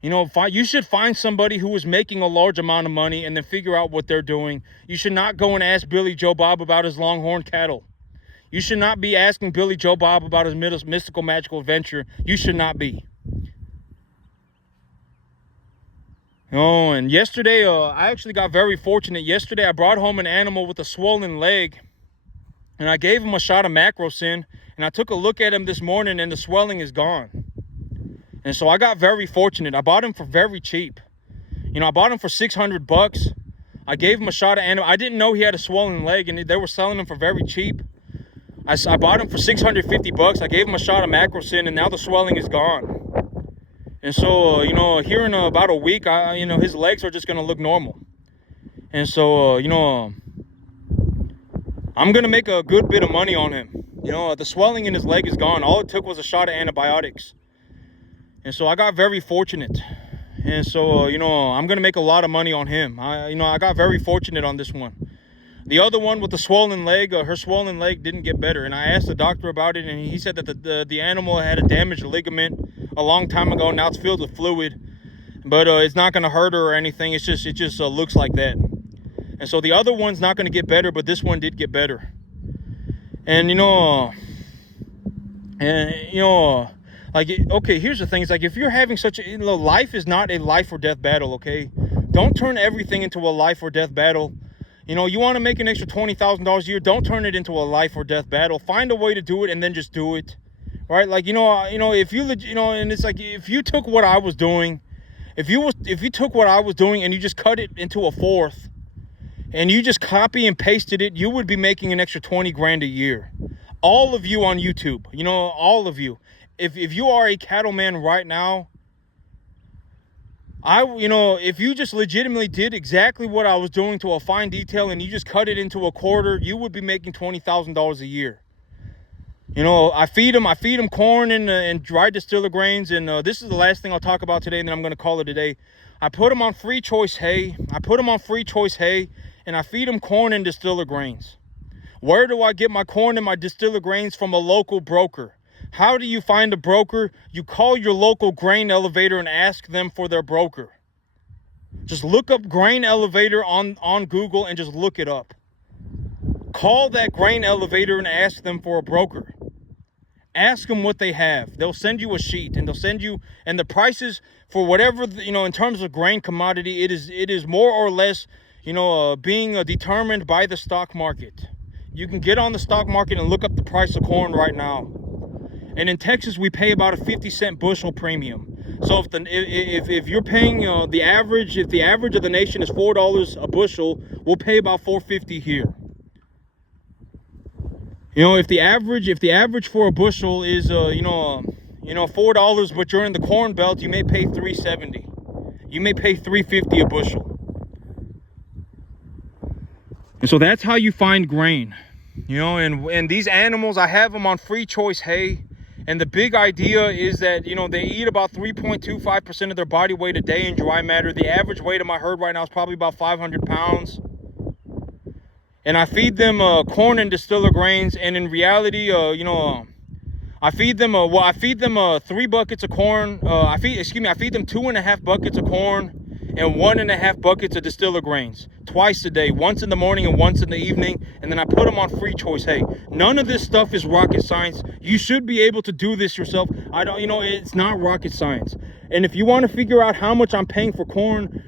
You should find somebody who is making a large amount of money and then figure out what they're doing. You should not go and ask Billy Joe Bob about his longhorn cattle. You should not be asking Billy Joe Bob about his mystical, magical adventure. You should not be. Oh, and yesterday, I actually got very fortunate. Yesterday, I brought home an animal with a swollen leg, and I gave him a shot of macrocin, and I took a look at him this morning, and the swelling is gone. And so I got very fortunate. I bought him for very cheap. I bought him for $600. I gave him a shot of animal. I didn't know he had a swollen leg, and they were selling him for very cheap. I bought him for $650. I gave him a shot of macrocin, and now the swelling is gone. And so, here in about a week, his legs are just going to look normal. And so, I'm going to make a good bit of money on him. The swelling in his leg is gone. All it took was a shot of antibiotics. And so I got very fortunate. And so, I'm going to make a lot of money on him. I got very fortunate on this one. The other one with the swollen leg, her swollen leg didn't get better. And I asked the doctor about it, and he said that the animal had a damaged ligament a long time ago. Now it's filled with fluid, but it's not going to hurt her or anything. It just looks like that. And so the other one's not going to get better, but this one did get better. And okay, here's the thing. It's like, if you're having such a, life is not a life or death battle, okay? Don't turn everything into a life or death battle. You want to make an extra $20,000 a year, don't turn it into a life or death battle. Find a way to do it and then just do it. Right? Like, if you, and it's like, if you took what I was doing, if you took what I was doing and you just cut it into a fourth and you just copy and pasted it, you would be making an extra 20 grand a year. All of you on YouTube, all of you. If you are a cattleman right now, if you just legitimately did exactly what I was doing to a fine detail and you just cut it into a quarter, you would be making $20,000 a year. I feed them corn and dried distiller grains. And this is the last thing I'll talk about today, and then I'm going to call it a day. I put them on free choice hay. And I feed them corn and distiller grains. Where do I get my corn and my distiller grains? From a local broker. How do you find a broker? You call your local grain elevator and ask them for their broker. Just look up grain elevator on Google and just look it up. Call that grain elevator and ask them for a broker. Ask them what they have. They'll send you a sheet, and and the prices for whatever, in terms of grain commodity, it is more or less, being determined by the stock market. You can get on the stock market and look up the price of corn right now. And in Texas, we pay about a 50-cent bushel premium. So if you're paying if the average of the nation is $4 a bushel, we'll pay about $4.50 here. You know, if the average for a bushel is $4, but you're in the corn belt, you may pay $3.70. You may pay $3.50 a bushel. And so that's how you find grain. You know, and these animals, I have them on free choice hay. And the big idea is that, you know, they eat about 3.25% of their body weight a day in dry matter. The average weight of my herd right now is probably about 500 pounds. And I feed them corn and distiller grains. And in reality, I feed them 3 buckets of corn. I feed them 2.5 buckets of corn and 1.5 buckets of distiller grains twice a day, once in the morning and once in the evening. And then I put them on free choice hay. None of this stuff is rocket science. You should be able to do this yourself. It's not rocket science. And if you want to figure out how much I'm paying for corn,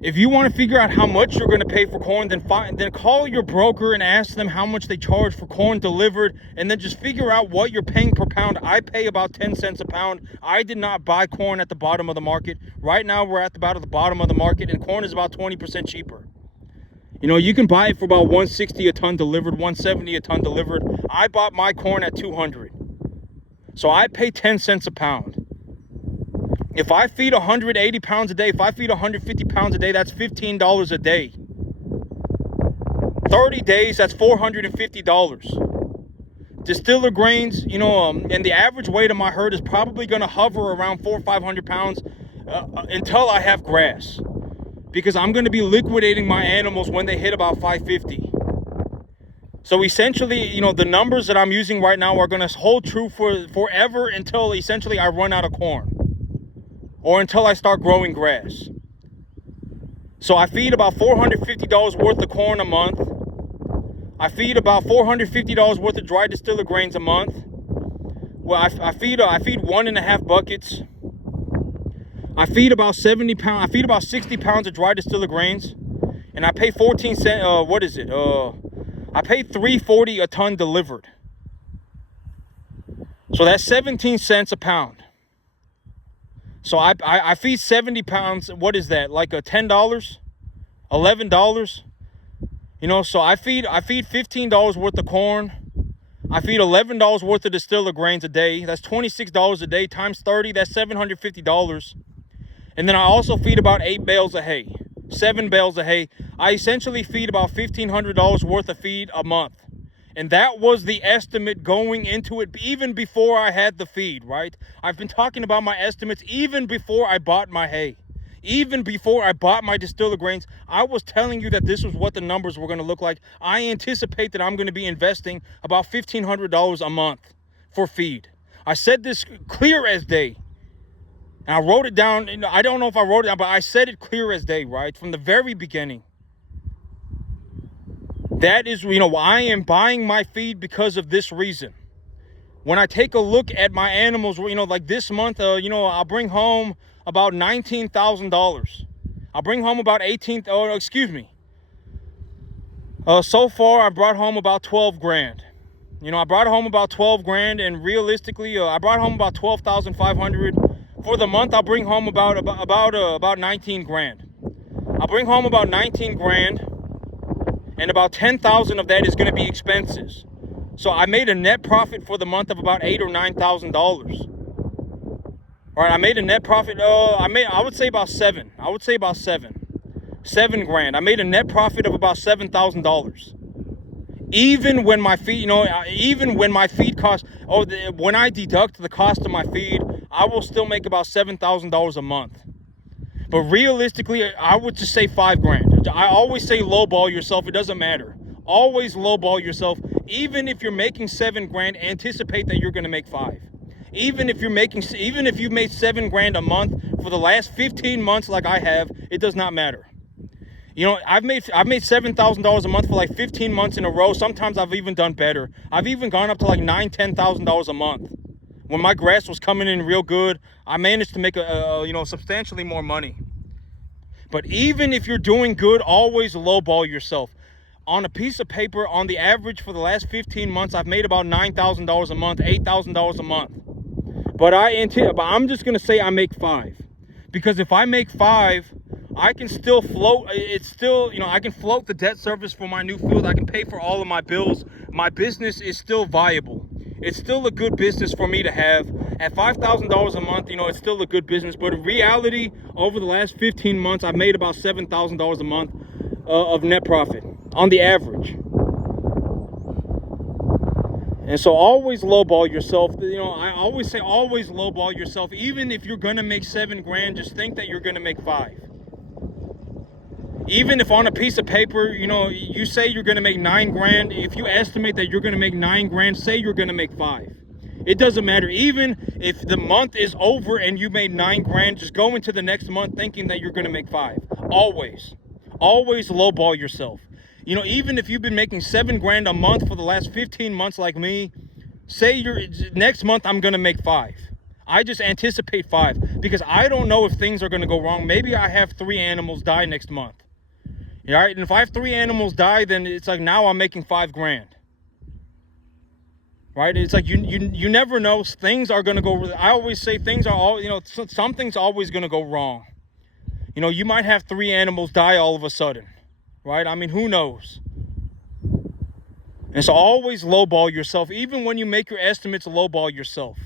if you want to figure out how much you're going to pay for corn, then call your broker and ask them how much they charge for corn delivered, and then just figure out what you're paying per pound. I pay about 10 cents a pound. I did not buy corn at the bottom of the market. Right now, we're at about the bottom of the market, and corn is about 20% cheaper. You know, you can buy it for about $160 a ton delivered, $170 a ton delivered. I bought my corn at $200. So I pay 10 cents a pound. If I feed 180 pounds a day, if I feed 150 pounds a day, that's $15 a day. 30 days, that's $450. Distiller grains, and the average weight of my herd is probably going to hover around 400 or 500 pounds until I have grass. Because I'm going to be liquidating my animals when they hit about 550. So essentially, the numbers that I'm using right now are going to hold true for forever until essentially I run out of corn. Or until I start growing grass. So I feed about $450 worth of corn a month. I feed about $450 worth of dry distiller grains a month. Well, I feed 1.5 buckets. I feed about 60 pounds of dry distiller grains, and I pay 14 cents. I pay $3.40 a ton delivered. So that's 17 cents a pound. So I feed 70 pounds. What is that? Like $10, $11. So I feed $15 worth of corn. I feed $11 worth of distiller grains a day. That's $26 a day times 30. That's $750. And then I also feed about 8 bales of hay, 7 bales of hay. I essentially feed about $1,500 worth of feed a month. And that was the estimate going into it, even before I had the feed, right? I've been talking about my estimates even before I bought my hay. Even before I bought my distiller grains, I was telling you that this was what the numbers were going to look like. I anticipate that I'm going to be investing about $1,500 a month for feed. I said this clear as day. And I wrote it down. I don't know if I wrote it down, but I said it clear as day, right? From the very beginning. That is, I am buying my feed because of this reason. When I take a look at my animals, like this month, I'll bring home about $19,000. I'll bring home about so far I brought home about 12 grand. I brought home about 12 grand, and realistically, I brought home about 12,500. For the month, I'll bring home about 19 grand. I'll bring home about 19 grand. And about 10,000 of that is going to be expenses. So I made a net profit for the month of about $8,000 or $9,000. All right, I made a net profit. I would say about 7. I would say about 7 grand. I made a net profit of about $7,000. Even when my feed, even when my feed cost, when I deduct the cost of my feed, I will still make about $7,000 a month. But realistically, I would just say 5 grand. I always say lowball yourself. It doesn't matter. Always lowball yourself. Even if you're making 7 grand, anticipate that you're going to make 5. Even if you've made 7 grand a month for the last 15 months like I have, it does not matter. I've made $7,000 a month for like 15 months in a row. Sometimes I've even done better. I've even gone up to like $9,000-$10,000 a month. When my grass was coming in real good, I managed to make substantially more money. But even if you're doing good, always lowball yourself. On a piece of paper, on the average for the last 15 months, I've made about $9,000 a month, $8,000 a month. But I'm just going to say I make 5. Because if I make 5, I can still float. It's still, I can float the debt service for my new field. I can pay for all of my bills. My business is still viable. It's still a good business for me to have. At $5,000 a month, it's still a good business. But in reality, over the last 15 months, I've made about $7,000 a month of net profit on the average. And so always lowball yourself. I always say always lowball yourself. Even if you're going to make 7 grand, just think that you're going to make 5. Even if on a piece of paper, you say you're going to make 9 grand, if you estimate that you're going to make 9 grand, say you're going to make 5. It doesn't matter. Even if the month is over and you made 9 grand, just go into the next month thinking that you're going to make 5. Always lowball yourself. Even if you've been making 7 grand a month for the last 15 months like me, say next month I'm going to make 5. I just anticipate 5 because I don't know if things are going to go wrong. Maybe I have 3 animals die next month. All right, and if I have 3 animals die, then it's like now I'm making 5 grand. Right? It's like you never know. Things are going to go. I always say things are all, something's always going to go wrong. You might have 3 animals die all of a sudden. Right? I mean, who knows? And so always lowball yourself. Even when you make your estimates, lowball yourself.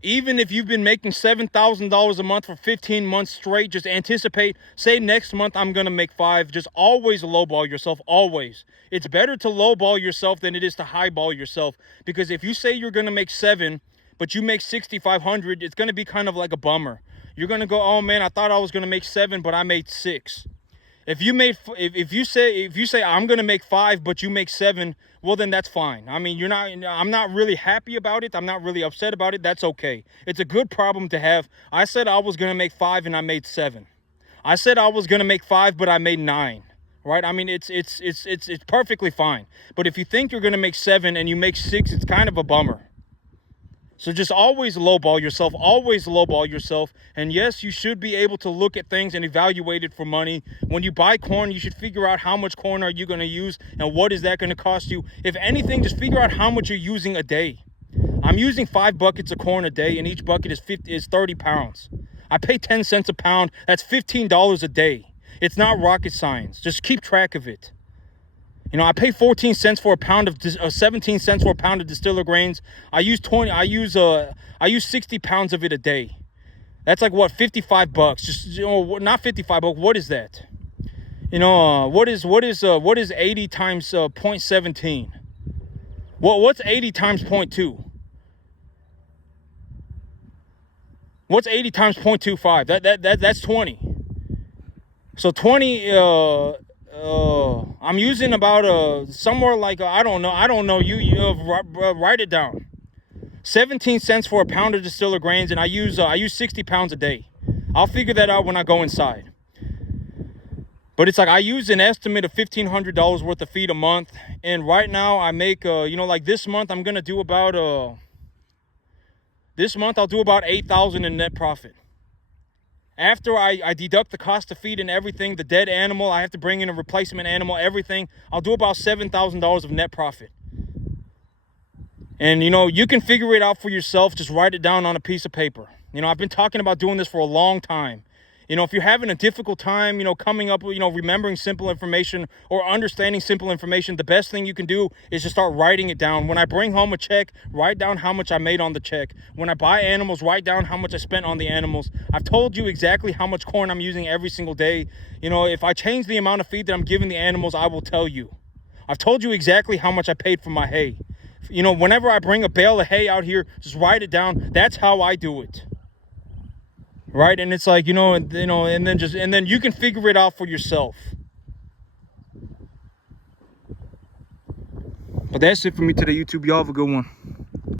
Even if you've been making $7,000 a month for 15 months straight, just anticipate, say next month I'm going to make 5. Just always lowball yourself, always. It's better to lowball yourself than it is to highball yourself. Because if you say you're going to make 7, but you make 6,500, it's going to be kind of like a bummer. You're going to go, oh man, I thought I was going to make 7, but I made 6. If you say I'm going to make 5, but you make 7, well, then that's fine. I mean, I'm not really happy about it. I'm not really upset about it. That's okay. It's a good problem to have. I said I was going to make 5 and I made 7. I said I was going to make 5, but I made 9. Right? I mean, it's perfectly fine. But if you think you're going to make 7 and you make 6, it's kind of a bummer. So just always lowball yourself, always lowball yourself. And yes, you should be able to look at things and evaluate it for money. When you buy corn, you should figure out how much corn are you going to use and what is that going to cost you. If anything, just figure out how much you're using a day. I'm using 5 buckets of corn a day, and each bucket is 30 pounds. I pay 10 cents a pound. That's $15 a day. It's not rocket science. Just keep track of it. I pay 14 cents for a pound of 17 cents for a pound of distiller grains. I use 60 pounds of it a day. That's like what, $55? Just not $55, what is that? What is 80 times 0.17? What's 80 times 0.2? What's 80 times 0.25? That's 20. So 20 I'm using about somewhere like I don't know. You write it down. 17 cents for a pound of distiller grains, and I use 60 pounds a day. I'll figure that out when I go inside. But it's like I use an estimate of $1,500 worth of feed a month, and right now I make like this month I'm gonna do about this month I'll do about $8,000 in net profit. After I deduct the cost of feed and everything, the dead animal, I have to bring in a replacement animal, everything, I'll do about $7,000 of net profit. And, you can figure it out for yourself. Just write it down on a piece of paper. I've been talking about doing this for a long time. If you're having a difficult time, coming up with, remembering simple information or understanding simple information, the best thing you can do is just start writing it down. When I bring home a check, write down how much I made on the check. When I buy animals, write down how much I spent on the animals. I've told you exactly how much corn I'm using every single day. If I change the amount of feed that I'm giving the animals, I will tell you. I've told you exactly how much I paid for my hay. Whenever I bring a bale of hay out here, just write it down. That's how I do it. Right? And it's like, and then you can figure it out for yourself. But that's it for me today, YouTube. Y'all have a good one.